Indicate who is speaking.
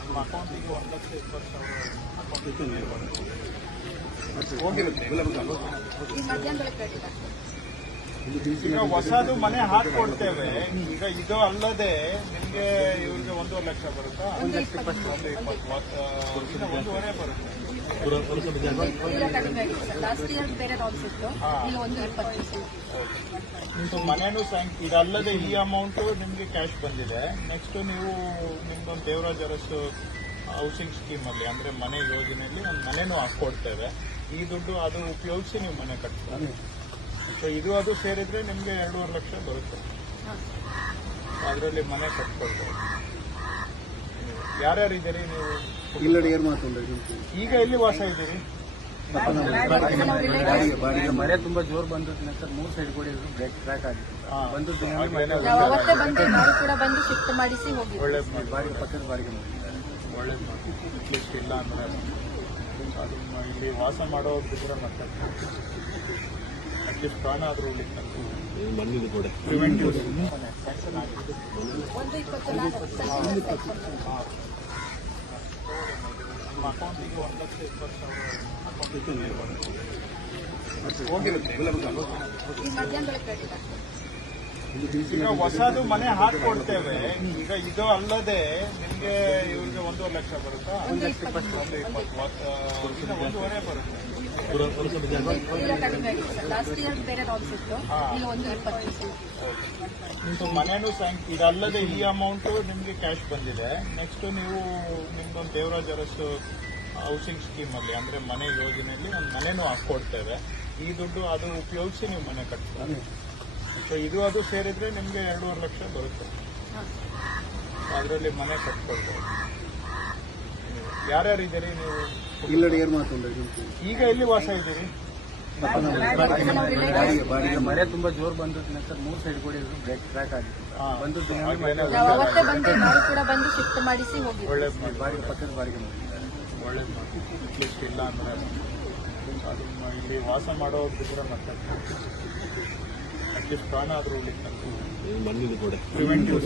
Speaker 1: ನಿಮ್ಮ ಅಕೌಂಟಿಗೆ ಒಂದು ಲಕ್ಷ ಇಪ್ಪತ್ತು ಸಾವಿರ ಈಗ ಹೊಸದು ಮನೆ ಹಾಕೊಡ್ತೇವೆ ಈಗ ಇದು ಅಲ್ಲದೆ ನಿಮ್ಗೆ ಇವ್ರಿಗೆ ಒಂದೂವರೆ ಲಕ್ಷ ಬರುತ್ತಾ?
Speaker 2: ಒಂದು ಇಪ್ಪತ್ತು
Speaker 1: ಒಂದೂವರೆ ಬರುತ್ತೆ.
Speaker 2: ಲಾಸ್ಟ್ ಇಯರ್ ಬೇರೆ ಇತ್ತು. ಈಗ ಒಂದು ಇಪ್ಪತ್ತು.
Speaker 1: ಮನೇನು ಸ್ಯಾಂಕ್ ಇದಲ್ಲದೆ ಈ ಅಮೌಂಟ್ ನಿಮ್ಗೆ ಕ್ಯಾಶ್ ಬಂದಿದೆ. ನೆಕ್ಸ್ಟ್ ನೀವು ನಿಮ್ದೊಂದು ದೇವರಾಜ್ ಅರಸು ಹೌಸಿಂಗ್ ಸ್ಕೀಮ್ ಅಲ್ಲಿ ಅಂದ್ರೆ ಮನೆ ಯೋಜನೆಯಲ್ಲಿ ಒಂದು ಮನೆನೂ ಹಾಕೊಡ್ತೇವೆ. ಈ ದುಡ್ಡು ಅದು ಉಪಯೋಗಿಸಿ ನೀವು ಮನೆ ಕಟ್ತೀವಿ ಸೊ ಇದು ಅದು ಸೇರಿದ್ರೆ ನಿಮ್ಗೆ ಎರಡೂವರೆ ಲಕ್ಷ ಬರುತ್ತೆ. ಅದರಲ್ಲಿ ಮನೆ ಕಟ್ಕೊಳ್ಬೋದು. ಯಾರ್ಯಾರು ಇದ್ದೀರಿ ನೀವು ಈಗ ಎಲ್ಲಿ ವಾಸ ಇದ್ದೀರಿ?
Speaker 3: ಮಳೆ ತುಂಬಾ ಜೋರ್ ಬಂದ ಸರ್. ಮೂರ್ ಸೈಡ್ ಕೂಡ ಬ್ರೇಕ್ ಟ್ರ್ಯಾಕ್ ಆಗಿತ್ತು.
Speaker 2: ಅವತ್ತೇ ಬಂದು ನಾವು ಕೂಡ ಬಂದು ಶಿಫ್ಟ್ ಮಾಡಿಸಿ ಹೋಗಿ
Speaker 1: ಒಳ್ಳೇದು ಮಾಡಿ.
Speaker 3: ಬಾಡಿಗೆ ಪಕ್ಕದ ಬಾಡಿಗೆ ಒಳ್ಳೆ
Speaker 1: ಒಳ್ಳೇದು ಮಾಡಿ. ಅಟ್ಲೀಸ್ಟ್ ಇಲ್ಲ ಅಂದ್ರೆ ಇಲ್ಲಿ ವಾಸ ಮಾಡೋದು ಕೂಡ ಮತ್ತೆ ಅಟ್ಲೀಸ್ಟ್ ಪ್ರಾಣ ಆದರೂ ಕೂಡ ಪ್ರಿವೆಂಟಿವ್
Speaker 2: ಒಂದು ಇಪ್ಪತ್ತು.
Speaker 1: ಅಕೌಂಟಿಗೆ ಒಂದು ಲಕ್ಷ ಇಪ್ಪತ್ತು ಸಾವಿರ ಅಕೌಂಟಿಗೆ ಈಗ ಹೊಸದು ಮನೆ ಹಾಕೊಡ್ತೇವೆ ಈಗ ಇದು ಅಲ್ಲದೆ ನಿಮ್ಗೆ ಇವ್ರಿಗೆ ಒಂದೂವರೆ ಲಕ್ಷ ಬರುತ್ತಾ?
Speaker 2: ಒಂದು ಇಪ್ಪತ್ತು.
Speaker 1: ಒಂದೂವರೆ ಬರುತ್ತೆ.
Speaker 2: ಲಾಸ್ಟ್ ಇಯರ್ ಬೇರೆ ಇತ್ತು. ಈಗ ಒಂದು ಇಪ್ಪತ್ತು
Speaker 1: ಮನೇನು ಸಂಖ್ಯೆ ಇದಲ್ಲದೆ ಈ ಅಮೌಂಟ್ ನಿಮಗೆ ಕ್ಯಾಶ್ ಬಂದಿದೆ. ನೆಕ್ಸ್ಟ್ ನೀವು ನಿಮ್ದೊಂದು ದೇವರಾಜ್ ಅರಸು ಹೌಸಿಂಗ್ ಸ್ಕೀಮ್ ಅಲ್ಲಿ ಅಂದ್ರೆ ಮನೆ ಯೋಜನೆಯಲ್ಲಿ ಒಂದು ಮನೆನೂ ಹಾಕೊಡ್ತೇವೆ. ಈ ದುಡ್ಡು ಅದು ಉಪಯೋಗಿಸಿ ನೀವು ಮನೆ ಕಟ್ತಾರೆ ಸೊ ಇದು ಅದು ಸೇರಿದ್ರೆ ನಿಮ್ಗೆ ಎರಡೂವರೆ ಲಕ್ಷ ಬರುತ್ತೆ. ಅದರಲ್ಲಿ ಮನೆ ಕಟ್ಕೊಳ್ಬೋದು. ಯಾರ್ಯಾರು ಇದ್ದೀರಿ ನೀವು?
Speaker 3: ಇಲ್ಲಡಿ ಏನ್ ಮಾತುಂಡ
Speaker 1: ಈಗ ಎಲ್ಲಿ ವಾಸ ಇದ್ದೀರಿ?
Speaker 3: ಮಳೆ ತುಂಬಾ ಜೋರ್ ಬಂದು ಸರ್ ಮೂರ್ ಸೈಡ್ ಕೂಡ ಬ್ರೇಕ್ ಟ್ರ್ಯಾಕ್ ಆಗಿತ್ತು.
Speaker 2: ಅವತ್ತೇ ಬಂದು ನಾವು ಕೂಡ ಬಂದು ಶಿಫ್ಟ್ ಮಾಡಿಸಿ ಹೋಗಿ
Speaker 1: ಒಳ್ಳೇದು ಮಾಡಿ.
Speaker 3: ಬಾಡಿಗೆ ಪಕ್ಕದ ಬಾಡಿಗೆ
Speaker 1: ಮಾಡಿ. ಇಲ್ಲ ಅಂದ್ರೆ ಇಲ್ಲಿ ವಾಸ ಮಾಡೋ ಕೂಡ ಮತ್ತೆ ಅಟ್ಲೀಸ್ಟ್ ಪ್ರಾಣ ಆದರೂ ಬಂದಿದ್ದು ಪ್ರಿವೆಂಟಿವ್